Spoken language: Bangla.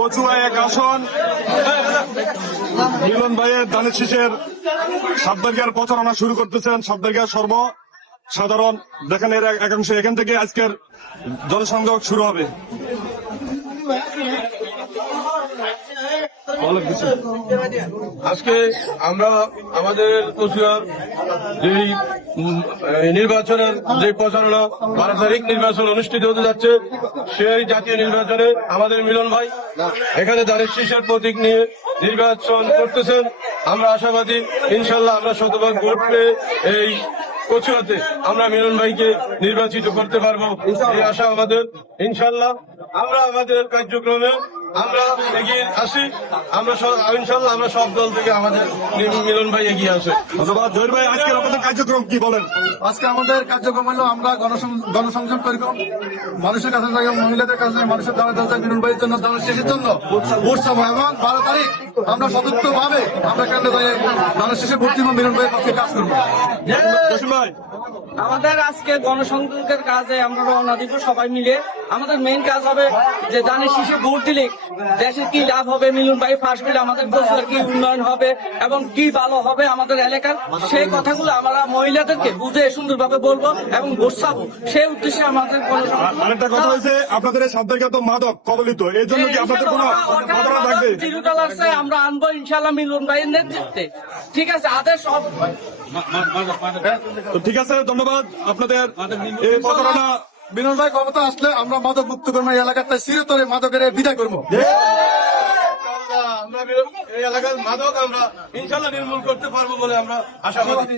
কচুয়া 1 আসন মিলন ভাইয়ের দানের শীষের সাতবাড়িয়ার প্রচারণা শুরু করতেছেন। সাতবাড়িয়ার সর্বসাধারণ দেখেন এর একাংশ এখান থেকে আজকের জনসংযোগ শুরু হবে। আজকে আমরা আমাদের কচুয়ার যে নির্বাচনের যে প্রচারণা 12 তারিখ নির্বাচন অনুষ্ঠিত হতে যাচ্ছে, সেই জাতীয় নির্বাচনে আমাদের মিলন ভাই এখানে দানের শীষের প্রতীক নিয়ে নির্বাচন করতেছেন। আমরা আশাবাদী ইনশাল্লাহ আমরা শতভাগ ভোট পেয়ে এই কচুয়াতে আমরা মিলন ভাইকে নির্বাচিত করতে পারবো, এই আশা আমাদের। ইনশাল্লাহ আমরা আমাদের কার্যক্রমে আমরা এগিয়ে আসি। আমরা ইনশাল্লাহ আমরা সব দল থেকে আমাদের মিলন ভাই এগিয়ে আসে। ধন্যবাদ। জহির ভাই, আজকের আমাদের কার্যক্রম কি বলেন? আজকে আমাদের কার্যক্রম হলো আমরা গণসংযোগ করি, মানুষের কাছে যাই, মহিলাদের কাছে যাই, মানুষের দ্বারা যাই, মিলন ভাইয়ের জন্য, দানের শেষের জন্য ভোট চাবো। এবং 12 তারিখ আমরা সতর্ক ভাবে আমরা কেন্দ্রে যাই দানের শেষে ভোট দিব, মিলন ভাইয়ের পক্ষে কাজ করবো। জসিম ভাই, আমাদের আজকে গণসংযোগের কাজে আমরা রওনা দিব সবাই মিলে। আমাদের মেইন কাজ হবে যে দানের শীষে ভোট দিলে দেশের কি লাভ হবে, মিলন ভাই ফাঁস পেলে আমাদের কচুয়ার কি উন্নয়ন হবে এবং কি ভালো হবে আমাদের এলাকার, সেই কথাগুলো আমরা মহিলাদেরকে বুঝে সুন্দরভাবে বলবো এবং ভোট চাবো। সেই উদ্দেশ্যে আমাদের আরেকটা কথা হয়েছে, আপনাদের এই সাতবাড়িয়া তো মাদক কবলিত, এই জন্য কি আপনাদের কোনো ঘটনা থাকবে? জিরো আমরা আনবো ইনশাল্লাহ মিলন ভাইয়ের নেতৃত্বে। ঠিক আছে, আদেশ সব তো ঠিক আছে, ধন্যবাদ আপনাদের এই প্রচারণা। মিলন ভাই ক্ষমতা আসলে আমরা মাদক মুক্ত করবো, এই এলাকাতে চিরতরে মাদকের বিদায় করবো। আমরা এই এলাকার মাদক আমরা ইনশাল্লাহ নির্মূল করতে পারবো বলে আমরা আশাবাদী।